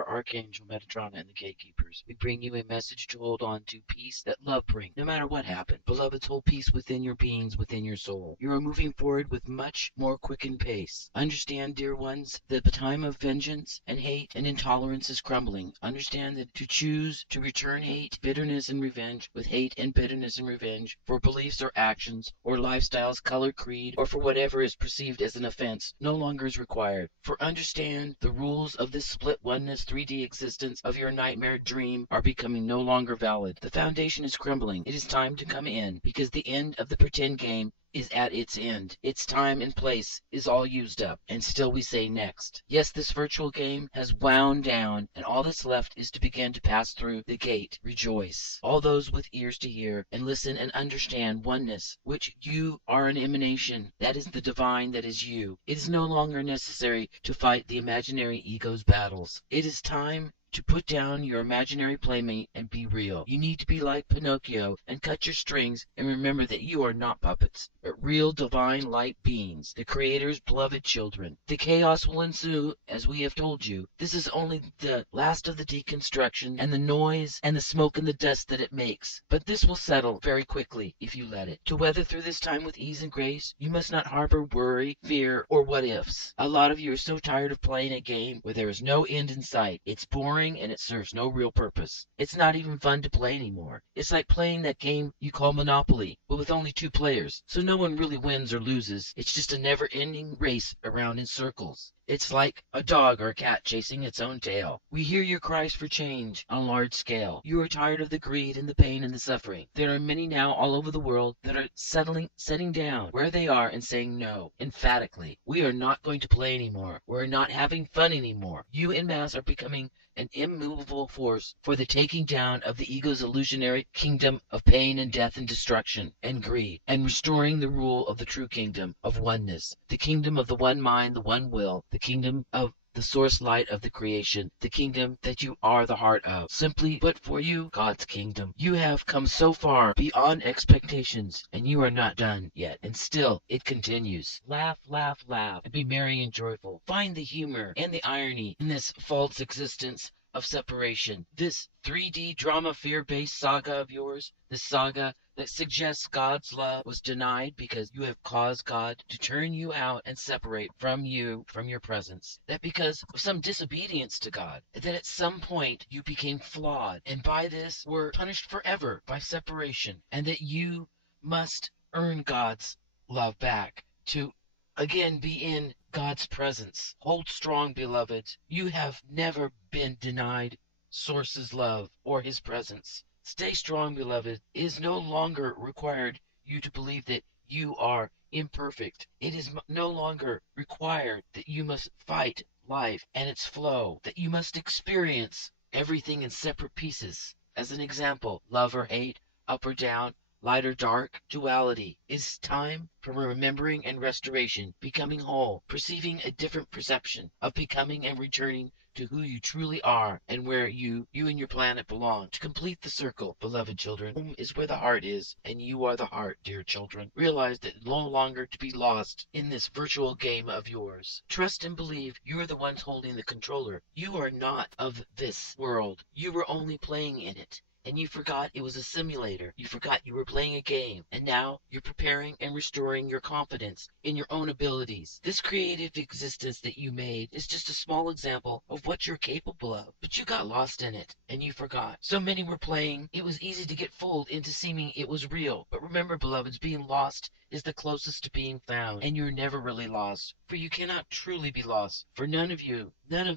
are Archangel Metatron and the Gatekeepers. We bring you a message to hold on to, peace that love brings, no matter what happened. Beloveds, hold peace within your beings, within your soul. You are moving forward with much more quickened pace. Understand, dear ones, that the time of vengeance and hate and intolerance is crumbling. Understand that to choose to return hate, bitterness, and revenge with hate and bitterness and revenge for beliefs or actions or lifestyles, color, creed, or for whatever is perceived as an offense no longer is required. For understand, the rules of this split oneness 3D existence of your nightmare dream are becoming no longer valid. The foundation is crumbling. It is time to come in, because the end of the pretend game is at its end. Its time and place is all used up, and still we say next. Yes, this virtual game has wound down, and all that's left is to begin to pass through the gate. Rejoice, all those with ears to hear and listen and understand oneness, which you are an emanation. That is the divine that is you. It is no longer necessary to fight the imaginary ego's battles. It is time to put down your imaginary playmate and be real. You need to be like Pinocchio and cut your strings and remember that you are not puppets, but real divine light beings, the Creator's beloved children. The chaos will ensue, as we have told you. This is only the last of the deconstruction and the noise and the smoke and the dust that it makes. But this will settle very quickly if you let it. To weather through this time with ease and grace, you must not harbor worry, fear, or what-ifs. A lot of you are so tired of playing a game where there is no end in sight. It's boring and it serves no real purpose. It's not even fun to play anymore. It's like playing that game you call Monopoly, but with only 2 players. So no one really wins or loses. It's just a never-ending race around in circles. It's like a dog or a cat chasing its own tail. We hear your cries for change on a large scale. You are tired of the greed and the pain and the suffering. There are many now all over the world that are setting down where they are and saying no, emphatically. We are not going to play anymore. We're not having fun anymore. You en masse are becoming an immovable force for the taking down of the ego's illusionary kingdom of pain and death and destruction and greed, and restoring the rule of the true kingdom of oneness, the kingdom of the one mind, the one will, the kingdom of the source light of the creation, the kingdom that you are the heart of. Simply put for you, God's kingdom. You have come so far beyond expectations, and you are not done yet, and still it continues. Laugh, laugh, laugh, and be merry and joyful. Find the humor and the irony in this false existence of separation. This 3D drama fear-based saga of yours, this saga that suggests God's love was denied because you have caused God to turn you out and separate from you, from your presence. That because of some disobedience to God, that at some point you became flawed, and by this were punished forever by separation, and that you must earn God's love back to again be in God's presence. Hold strong, beloved. You have never been denied Source's love or his presence. Stay strong, beloved. It is no longer required you to believe that you are imperfect. It is no longer required that you must fight life and its flow, that you must experience everything in separate pieces. As an example, love or hate, up or down, light or dark, duality. It's time for remembering and restoration, becoming whole, perceiving a different perception of becoming and returning to who you truly are and where you and your planet belong. To complete the circle, beloved children, home is where the heart is, and you are the heart, dear children. Realize that no longer to be lost in this virtual game of yours. Trust and believe you are the ones holding the controller. You are not of this world. You were only playing in it. And you forgot it was a simulator. You forgot you were playing a game. And now you're preparing and restoring your confidence in your own abilities. This creative existence that you made is just a small example of what you're capable of. But you got lost in it, and you forgot. So many were playing, it was easy to get fooled into seeming it was real. But remember, beloveds, being lost is the closest to being found. And you're never really lost. For you cannot truly be lost. For none of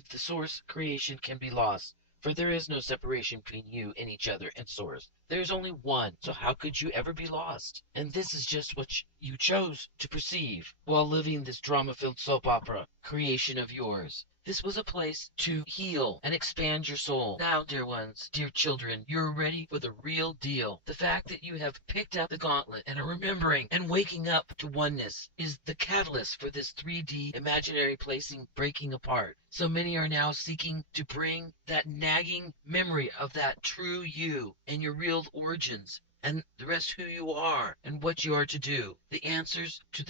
the source creation can be lost. For there is no separation between you and each other and Source. There is only one, so how could you ever be lost? And this is just what you chose to perceive while living this drama-filled soap opera creation of yours. This was a place to heal and expand your soul. Now, dear ones, dear children, you're ready for the real deal. The fact that you have picked up the gauntlet and are remembering and waking up to oneness is the catalyst for this 3D imaginary placing breaking apart. So many are now seeking to bring that nagging memory of that true you and your real origins and the rest who you are and what you are to do. The answers to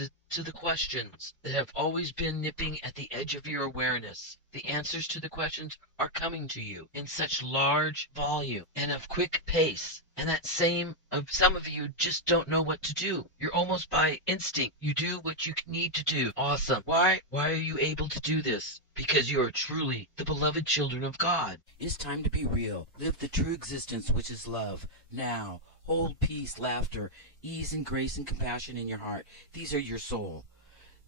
the questions that have always been nipping at the edge of your awareness. The answers to the questions are coming to you in such large volume and of quick pace. And that some of you just don't know what to do. You're almost by instinct. You do what you need to do. Awesome. Why are you able to do this? Because you are truly the beloved children of God. It's time to be real. Live the true existence, which is love. Now, hold peace, laughter, ease and grace and compassion in your heart. These are your soul.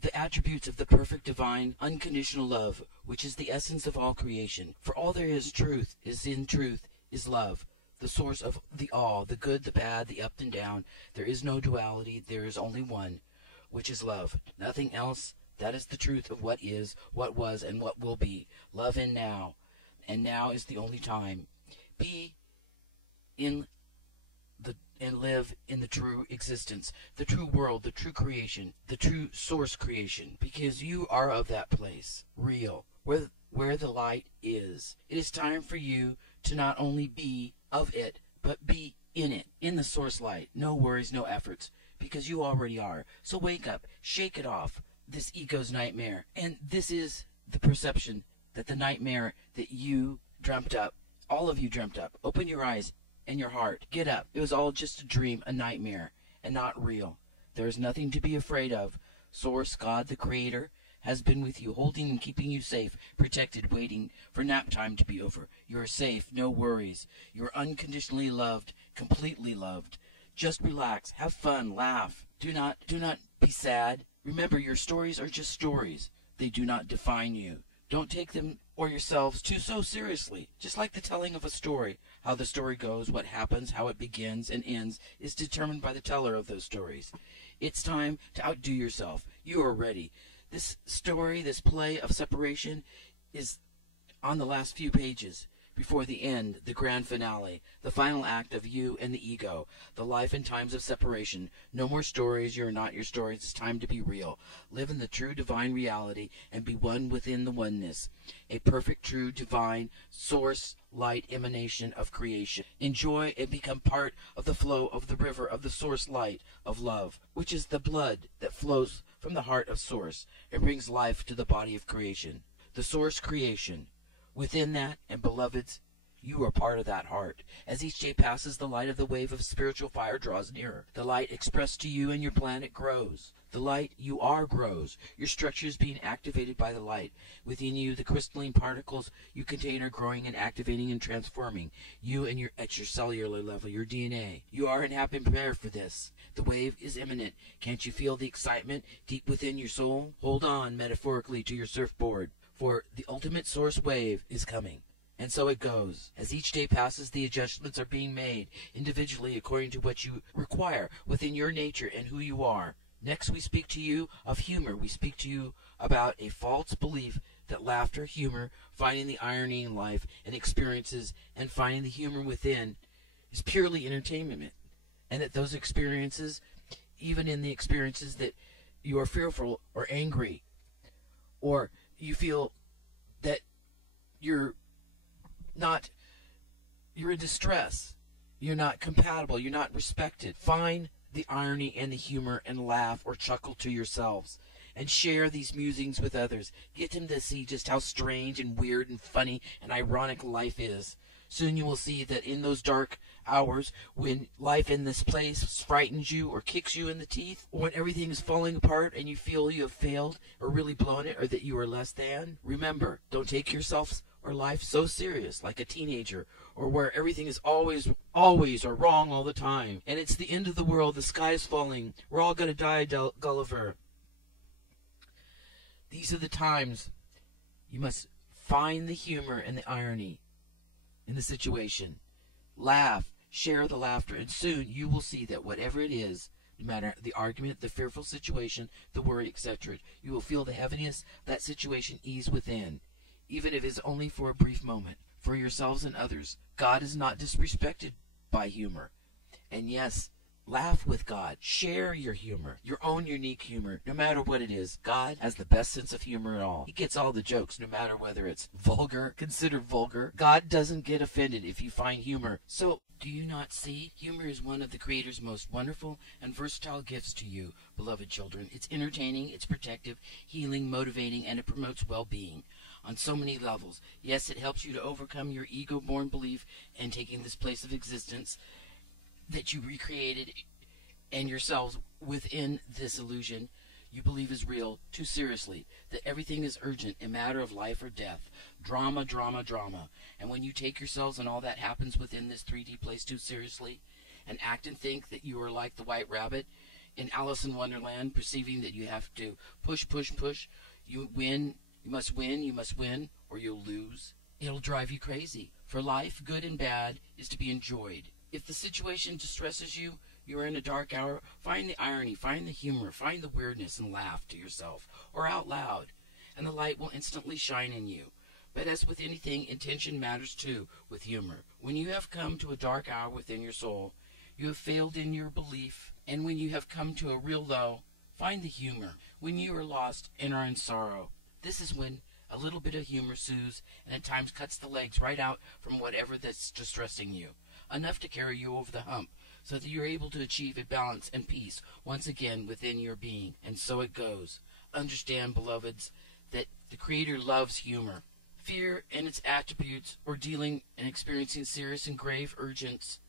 The attributes of the perfect divine unconditional love, which is the essence of all creation. For all there is truth is love. The source of the all, the good, the bad, the up and down. There is no duality. There is only one, which is love. Nothing else. That is the truth of what is, what was, and what will be. Love in now. And now is the only time. Be in and live in the true existence, the true world, the true creation, the true source creation, because you are of that place, real, where the light is. It is time for you to not only be of it, but be in it, in the source light. No worries, no efforts, because you already are. So wake up, shake it off, this ego's nightmare. And this is the perception that the nightmare that you dreamt up, all of you dreamt up. Open your eyes and your heart. Get up. It was all just a dream, a nightmare, and not real. There is nothing to be afraid of. Source, God, the Creator, has been with you, holding and keeping you safe, protected, waiting for nap time to be over. You are safe, no worries. You are unconditionally loved, completely loved. Just relax, have fun, laugh. Do not be sad. Remember, your stories are just stories. They do not define you. Don't take them or yourselves too so seriously. Just like the telling of a story, how the story goes, what happens, how it begins and ends, is determined by the teller of those stories. It's time to outdo yourself. You are ready. This story, this play of separation, is on the last few pages. Before the end, the grand finale, the final act of you and the ego, the life and times of separation. No more stories, you're not your stories, it's time to be real. Live in the true divine reality and be one within the oneness. A perfect, true, divine, source, light emanation of creation. Enjoy and become part of the flow of the river of the source light of love, which is the blood that flows from the heart of source and brings life to the body of creation. The source creation. Within that, and beloveds, you are part of that heart. As each day passes, the light of the wave of spiritual fire draws nearer. The light expressed to you and your planet grows. The light you are grows. Your structure is being activated by the light. Within you, the crystalline particles you contain are growing and activating and transforming. You and at your cellular level, your DNA. You are and have been prepared for this. The wave is imminent. Can't you feel the excitement deep within your soul? Hold on, metaphorically, to your surfboard. For the ultimate source wave is coming. And so it goes. As each day passes, the adjustments are being made individually according to what you require within your nature and who you are. Next, we speak to you of humor. We speak to you about a false belief that laughter, humor, finding the irony in life and experiences, and finding the humor within is purely entertainment. And that those experiences, even in the experiences that you are fearful or angry, or you feel that you're in distress, you're not compatible, you're not respected. Find the irony and the humor and laugh or chuckle to yourselves and share these musings with others. Get them to see just how strange and weird and funny and ironic life is. Soon you will see that in those dark hours when life in this place frightens you or kicks you in the teeth, or when everything is falling apart and you feel you have failed or really blown it or that you are less than, remember, don't take yourself or life so serious like a teenager, or where everything is always or wrong all the time and it's the end of the world, the sky is falling, we're all going to die, Gulliver. These are the times you must find the humor and the irony in the situation. Laugh, share the laughter, and soon you will see that whatever it is, no matter the argument, the fearful situation, the worry, etc., you will feel the heaviness of that situation ease within, even if it is only for a brief moment. For yourselves and others, God is not disrespected by humor. And yes, Laugh with God. Share your humor, your own unique humor, no matter what it is. God has the best sense of humor at all. He gets all the jokes, no matter whether it's vulgar, considered vulgar. God doesn't get offended if you find humor. So, do you not see? Humor is one of the Creator's most wonderful and versatile gifts to you, beloved children. It's entertaining, it's protective, healing, motivating, and it promotes well-being on so many levels. Yes, it helps you to overcome your ego-born belief in taking this place of existence that you recreated and yourselves within this illusion you believe is real too seriously, that everything is urgent, a matter of life or death, drama, drama, drama. And when you take yourselves and all that happens within this 3D place too seriously, and act and think that you are like the White Rabbit in Alice in Wonderland, perceiving that you have to push, push, push, you win, you must win, you must win, or you'll lose. It'll drive you crazy. For life, good and bad, is to be enjoyed. If the situation distresses you, you are in a dark hour, find the irony, find the humor, find the weirdness, and laugh to yourself, or out loud, and the light will instantly shine in you. But as with anything, intention matters too with humor. When you have come to a dark hour within your soul, you have failed in your belief, and when you have come to a real low, find the humor. When you are lost and are in sorrow, this is when a little bit of humor soothes and at times cuts the legs right out from whatever that's distressing you, enough to carry you over the hump, so that you're able to achieve a balance and peace once again within your being. And so it goes. Understand, beloveds, that the Creator loves humor. Fear and its attributes, or dealing and experiencing serious and grave urgence,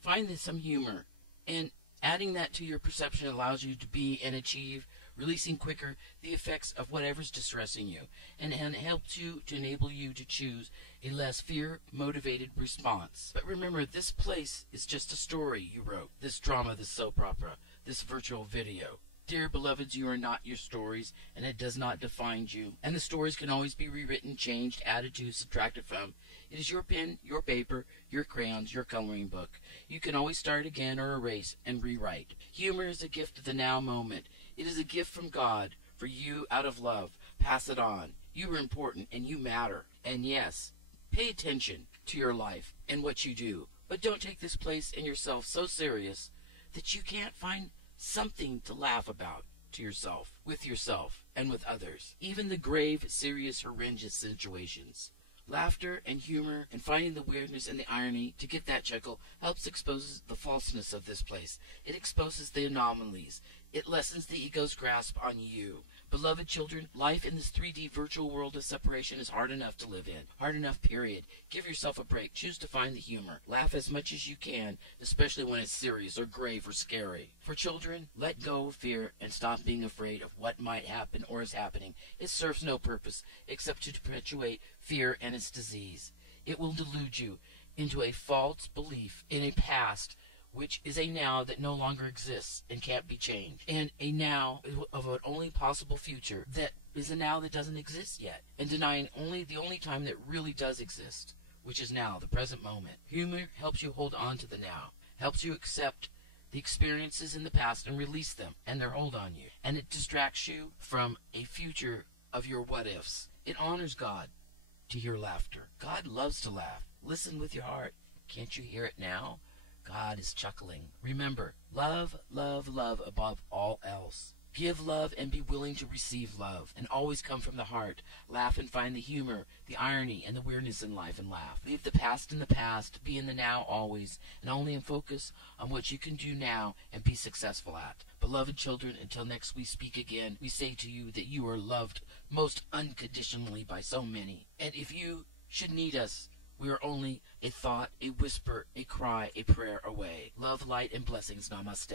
find some humor, and adding that to your perception allows you to be and achieve, releasing quicker the effects of whatever's distressing you, and helps you to enable you to choose a less fear-motivated response. But remember, this place is just a story you wrote, this drama, this soap opera, this virtual video. Dear beloveds, you are not your stories, and it does not define you. And the stories can always be rewritten, changed, added to, subtracted from. It is your pen, your paper, your crayons, your coloring book. You can always start again or erase and rewrite. Humor is a gift of the now moment. It is a gift from God for you out of love. Pass it on. You are important and you matter. And yes, pay attention to your life and what you do. But don't take this place and yourself so serious that you can't find something to laugh about to yourself, with yourself, and with others. Even the grave, serious, horrendous situations. Laughter and humor and finding the weirdness and the irony to get that chuckle helps expose the falseness of this place. It exposes the anomalies. It lessens the ego's grasp on you. Beloved children, life in this 3D virtual world of separation is hard enough to live in. Hard enough, period. Give yourself a break. Choose to find the humor. Laugh as much as you can, especially when it's serious or grave or scary. For children, let go of fear and stop being afraid of what might happen or is happening. It serves no purpose except to perpetuate fear and its disease. It will delude you into a false belief in a past which is a now that no longer exists and can't be changed, and a now of an only possible future that is a now that doesn't exist yet, and denying the only time that really does exist, which is now, the present moment. Humor helps you hold on to the now, helps you accept the experiences in the past and release them and their hold on you, and it distracts you from a future of your what-ifs. It honors God to hear laughter. God loves to laugh. Listen with your heart. Can't you hear it now? God is chuckling. Remember, love, love, love above all else. Give love and be willing to receive love, and always come from the heart. Laugh and find the humor, the irony, and the weirdness in life, and laugh. Leave the past in the past, be in the now always, and only focus on what you can do now and be successful at. Beloved children, until next we speak again, we say to you that you are loved most unconditionally by so many. And if you should need us, we are only a thought, a whisper, a cry, a prayer away. Love, light, and blessings. Namaste.